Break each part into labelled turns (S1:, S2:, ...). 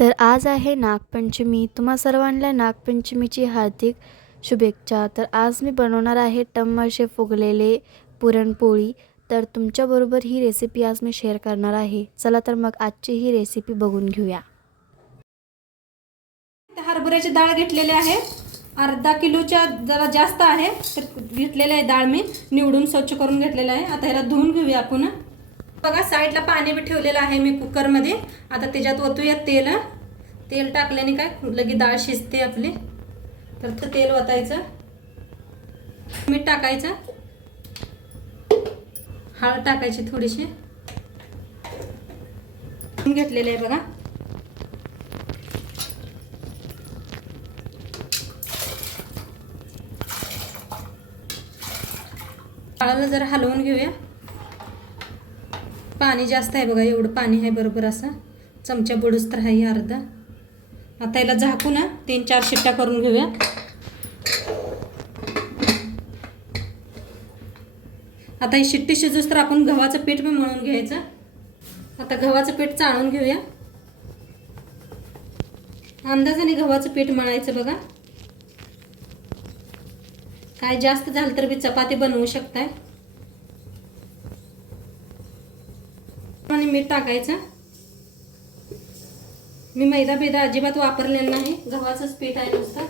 S1: तर आज आहे नागपंचमी. तुम्हा सर्वांना नागपंचमीची हार्दिक शुभेच्छा. तर आज मी बनवणार आहे टम्म फुगलेले पुरणपोळी. तर तुमच्याबरोबर ही रेसिपी आज मी शेअर करणार आहे. चला तर मग आजची ही रेसिपी बघून घेऊया.
S2: हरभऱ्याची डाळ घेतलेली आहे. अर्धा किलोच्या जरा जास्त आहे. तर घेतलेली आहे डाळ मी. निवडून स्वच्छ करून घेतलेलं आहे. आता ह्याला धुवून घेऊया आपण. बघा साईडला पाणी बी ठेवलेलं आहे मी कुकरमध्ये आता त्याच्यात ओतूया तेल. तेल टाकल्याने काय? लगे डाळ शिजते आपली. तर ते तेल ओतायचं. मीठ टाकायचं. हळद टाकायची थोडीशी. घेतलेली आहे बघा. डाळाला जरा हलवून घेऊया. पाणी जास्त आहे बघा एवढं पाणी आहे बरोबर असं. चमचा बुडूस तर आहे अर्धा. आता याला झाकू ना तीन चार शिट्ट्या करून घेऊया. आता ही शिट्टी शिजूस तर आपण गव्हाचं पीठ पण म्हणून घ्यायचं. आता गव्हाचं पीठ चाळून घेऊया. अंदाजाने गव्हाचं पीठ मळायचं बघा. काय जास्त झालं तर बी चपाती बनवू शकताय. आणि मीठ टाकायचं. मी मैदा बेदा अजिबात वापरलेला नाही. गव्हाचंच पीठ आहे नुसतं.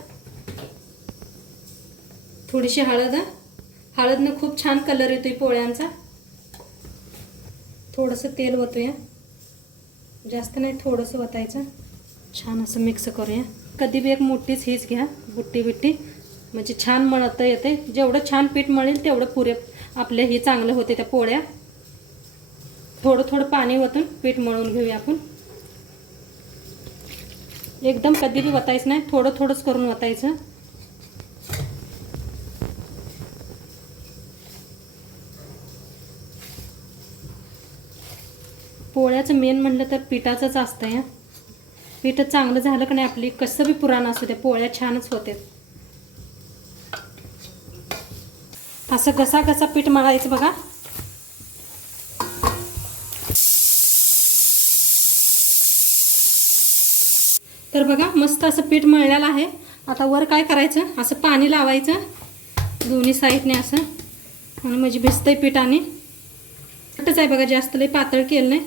S2: थोडीशी हळद हळदनं खूप छान कलर येतोय पोळ्यांचा. थोडंसं तेल ओतूया. जास्त नाही थोडंसं ओतायचं. छान असं मिक्स करूया. कधी बी एक मोठीच हीच घ्या बुट्टी बिट्टी. म्हणजे छान मळता येते. जेवढं छान पीठ मळेल तेवढं पुरे आपले हे चांगलं होते त्या पोळ्या. थोडं थोडं पाणी ओतून पीठ मळून घेऊया आपण. एकदम कधी बी वतायचं नाही थोडं थोडंच करून वतायचं. पोळ्याचं मेन म्हणलं तर पिठाचंच असतं आहे पीठ चांगलं झालं का नाही आपली कसं बी पुराण असू दे पोळ्या छानच होते असं घसा घसा पीठ मळायचं बघा. तर बघा मस्त असं पीठ मळलेलं आहे. आता वर काय करायचं? असं पाणी लावायचं. दोन्ही साईडने असं. आणि म्हणजे भिजतंय पीठ आणि. आहे बघा जास्त लई पातळ केलं नाही.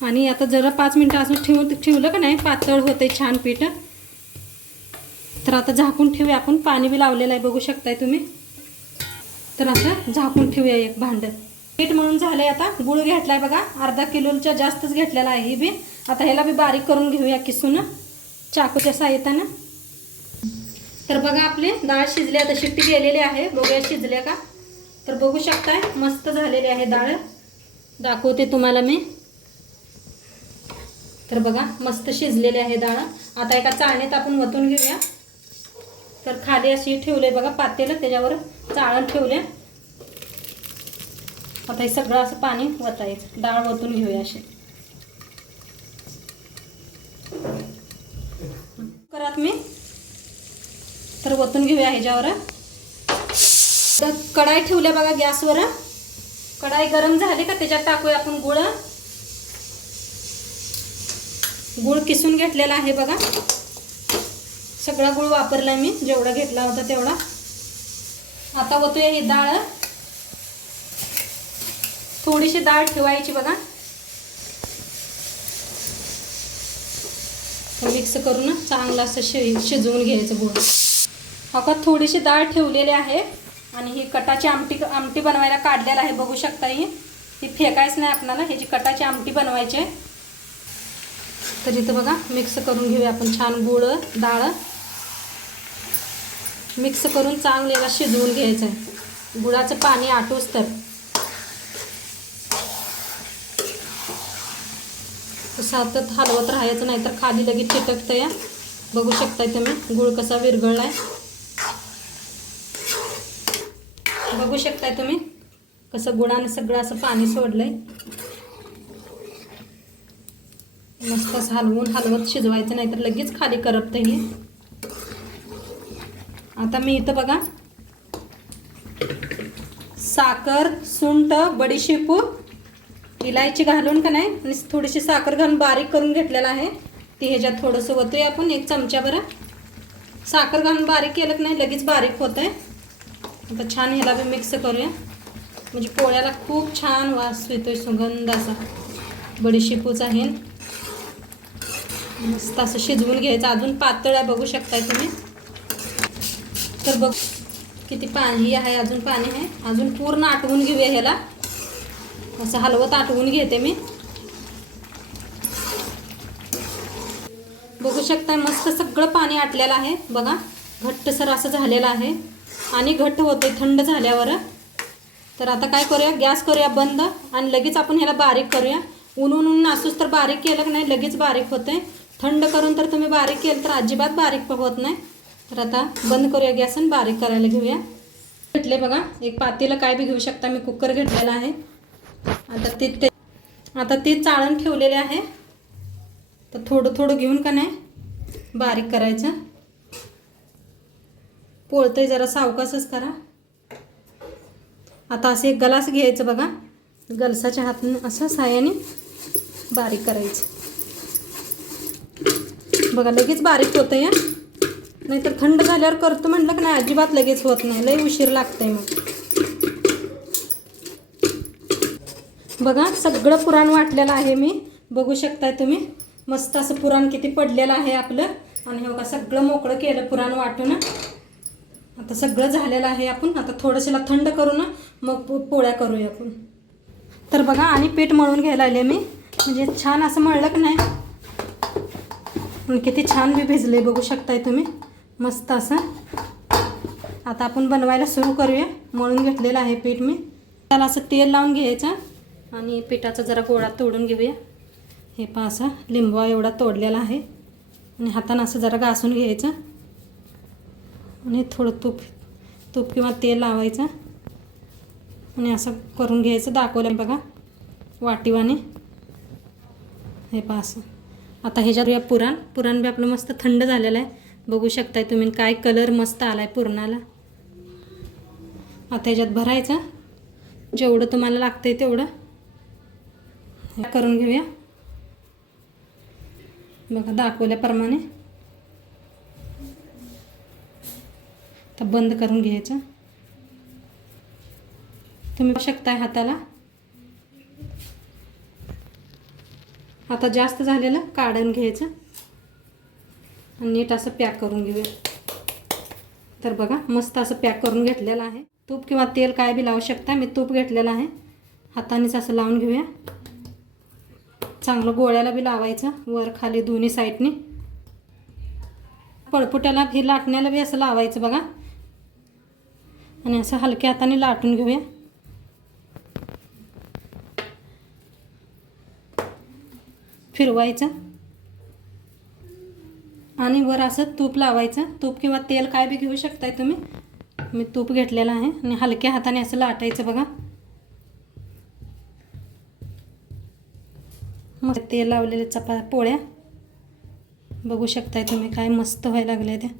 S2: आणि आता जरा पाच मिनटं असं ठेवून ठेवलं का नाही? पातळ होतंय छान पीठ. तर आता झाकून ठेवूया आपण. पाणी बी लावलेलं आहे बघू शकताय तुम्ही. तर असं झाकून ठेवूया एक भांडं. पीठ म्हणून झालंय आता. गुळ घेतलाय बघा. अर्धा किलोच्या जास्तच घेतलेला आहे ही बी. आता ह्याला बी बारीक करून घेऊया किसून. चाकूच्या साह्यानं तर बघा आपली डाळ शिजली आता शिट्टी गेलेली आहे. बघूया शिजल्या का? तर बघू शकताय मस्त झालेली आहे डाळ दाखवते तुम्हाला मी. तर बघा मस्त शिजलेली आहे डाळ आता एका चाळणीत आपण वतून घेऊया. तर खाली अशी ठेवले बघा पातेलं त्याच्यावर चाळण ठेवले. आता हे सगळं असं पाणी वतायचं. डाळ वतून घेऊया अशी करात मी तर वतून घेऊया ह्याच्यावर. तर कढाई ठेवल्या बघा गॅसवर. कढाई गरम झाली का त्याच्यात टाकूया आपण गुळ. गुळ किसून घेतलेला आहे बघा. सगळा गुळ वापरला मी जेवढा घेतला होता तेवढा. आता होतोय ही डाळ. थोडीशी डाळ ठेवायची बघा. मिक्स करून चांगलं असं शि शिजवून घ्यायचं गुळ. फक्त थोडीशी डाळ ठेवलेली आहे आणि ही कटाची आमटी आमटी बनवायला काढलेलं आहे बघू शकता ही. ती फेकायच नाही आपल्याला ह्याची कटाची आमटी बनवायची आहे. तर इथं बघा मिक्स करून घेऊया आपण छान गुळ डाळ. मिक्स करून चांगल्याला शिजवून घ्यायचं आहे गुळाचं पाणी आटूच तर. सातत हलवत राहायचं नाही तर खाली लगेच चिटकतं या बघू शकताय तुम्ही गुळ कसा विरघळला आहे बघू शकताय तुम्ही? कसं गुळाने सगळं असं पाणी सोडलंय. मस्त असं हलवून हलवत शिजवायचं नाही तर लगेच खाली करपतं हे. आता मी इथं बघा. साखर सुंठ बडीशेपू इलायची घालून का नाही? आणि थोडीशी साखर घालून बारीक करून घेतलेलं आहे. ती ह्याच्यात थोडंसं होतोय आपण एक चमच्याभर साखर घालून बारीक केलं की नाही लगेच बारीक होतं आहे आता छान ह्याला बी मिक्स करूया. म्हणजे पोळ्याला खूप छान वास येतो आहे सुगंध असा. बडीशेपूच आहे. मस्त असं शिजवून घ्यायचं. अजून पातळ आहे बघू शकताय तुम्ही. तर बघ किती पाणी आहे अजून पाणी आहे. अजून पूर्ण आटवून घेऊया ह्याला. असं हलवत आटवून घेते मी. बघू शकताय मस्त सगळं पाणी आटलेलं आहे. बघा घट्टसर असं झालेलं आहे. आणि घट्ट होते थंड झाल्यावर. तर आता काय करूया? गॅस करूया बंद आणि लगेच आपण ह्याला बारीक करूया. ऊन ऊन ऊन असूच तर बारीक केलं की नाही लगेच बारीक होते थंड करून तर तुम्ही बारीक केलं तर अजिबात बारीक होत नाही. तर आता बंद करूया गॅस आणि बारीक करायला घेऊया. घेतले बघा एक पातेला काय बी घेऊ शकता. मी कुकर घेतलेला आहे. आता ते ते आता ते चाळण ठेवलेले आहे. तर थोडं थोडं घेऊन का नाही बारीक करायचं. पोळतंय जरा सावकासच करा. आता असे एक गलास घ्यायचं बघा. गलसाच्या हातनं असं सायाने बारीक करायचं. बघा लगेच बारीक होतं या नाहीतर थंड झाल्यावर करतो म्हटलं की नाही अजिबात लगेच होत नाही. लई उशीर लागतंय मग. बघा सगळं पुराण वाटलेलं आहे मी. बघू शकताय तुम्ही. मस्त असं पुराण किती पडलेलं आहे आपलं. आणि हे बघा सगळं मोकळं केलं पुराण वाटून. आता सगळं झालेलं आहे आपण. आता थोडंसेला थंड करू ना मग पोळ्या करूया आपण. तर बघा आणि पीठ मळून घ्यायला आले मी. म्हणजे छान असं मळलं की नाही? किती छान बी भिजले बघू शकताय तुम्ही. मस्त असं. आता आपण बनवायला सुरू करूया. मळून घेतलेलं आहे पीठ मी. त्याला असं तेल लावून घ्यायचं आणि पिठाचा जरा गोळा तोडून घेऊया. हे पहा असा लिंबवा एवढा तोडलेला आहे. आणि हातानं असं जरा घासून घ्यायचं. आणि थोडं तूप तूप किंवा तेल लावायचं. आणि असं करून घ्यायचं दाखवलं बघा वाटीवाने हे पहा असं. आता ह्याच्यात या पुराण. पुराण बी आपलं मस्त थंड झालेलं आहे. बघू शकताय तुम्ही काय कलर मस्त आला आहे पुरणाला. आता ह्याच्यात भरायचं. जेवढं तुम्हाला लागतंय तेवढं. हे करून घेऊया. बघा दाखवल्याप्रमाणे. तर बंद करून घ्यायचं. तुम्ही बघू शकताय हाताला. आता जास्त झालेलं काढून घ्यायचं. आणि नीट असं पॅक करून घेऊया. तर बघा मस्त असं पॅक करून घेतलेलं आहे. तूप किंवा तेल काय बी लावू शकता मी तूप घेतलेलं आहे. हातानेच असं लावून घेऊया. चांगलं गोळ्याला बी लावायचं वर खाली दोन्ही साईडनी. पळपुट्याला हे लाटण्याला बी असं लावायचं बघा. आणि असं हलक्या हाताने लाटून घेऊया. फिरवायचं. आणि वर असं तूप लावायचं. तूप किंवा तेल काय बी घेऊ शकताय तुम्ही. मी तूप घेतलेलं आहे आणि हलक्या हाताने असं लाटायचं बघा. मग तेल लावलेले चपा पोळ्या. बघू शकताय तुम्ही काय मस्त व्हायला लागले त्या.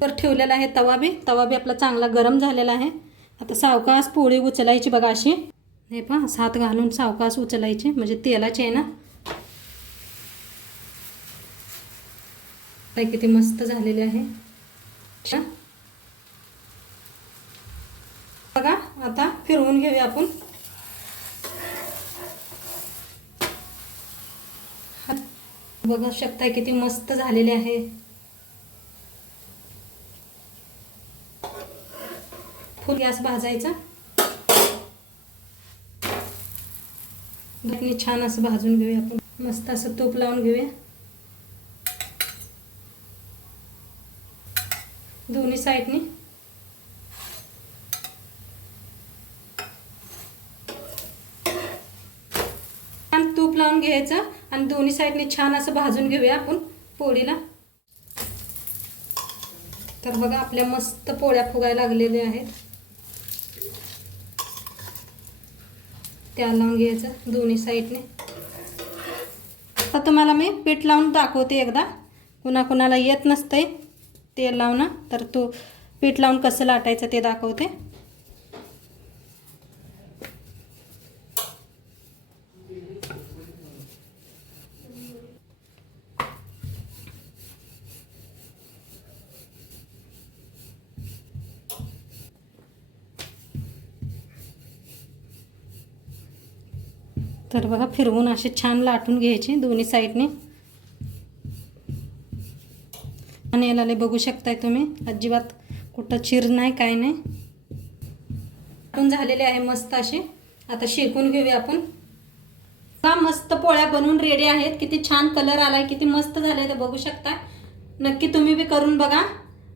S2: तर ठेवलेला आहे तवा बी. तवा बी आपला चांगला गरम झालेला आहे. आता सावकास पोळी उचलायची बघा अशी. हे पहा सात घालून सावकास उचलायची. म्हणजे तेलाची आहे ना. काय किती मस्त झालेली आहे. छान बघा आता फिरवून घेऊया आपण. बघू शकताय किती मस्त झालेले आहे. फुल गॅस भाजायचा. चटणी छान असं भाजून घेऊया आपण. मस्त असं तूप लावून घेऊया. दोन्ही साईडने. छान तूप लावून घ्यायचं आणि दोन्ही साईडने छान असं भाजून घेऊया आपण पोळीला. तर बघा आपल्या मस्त पोळ्या फुगायला लागलेल्या आहेत. त्या लावून घ्यायचं दोन्ही साईडने. आता तुम्हाला मी पीठ लावून दाखवते एकदा. कुणाकुणाला येत नसतंय तेल लावणं तर तो पीठ लावून कसं लाटायचं ते दाखवते. तर बघा फिरवून असे छान लाटून घ्यायचे दोन्ही साईडने. आणि याला बघू शकताय तुम्ही. अजिबात कुठं चिर नाही काय नाही. लाटून झालेले आहे मस्त असे. आता शेकून घेऊया आपण. का मस्त पोळ्या बनवून रेडी आहेत. किती छान कलर आलाय किती मस्त झाले तर बघू शकता नक्की तुम्ही बी करून बघा.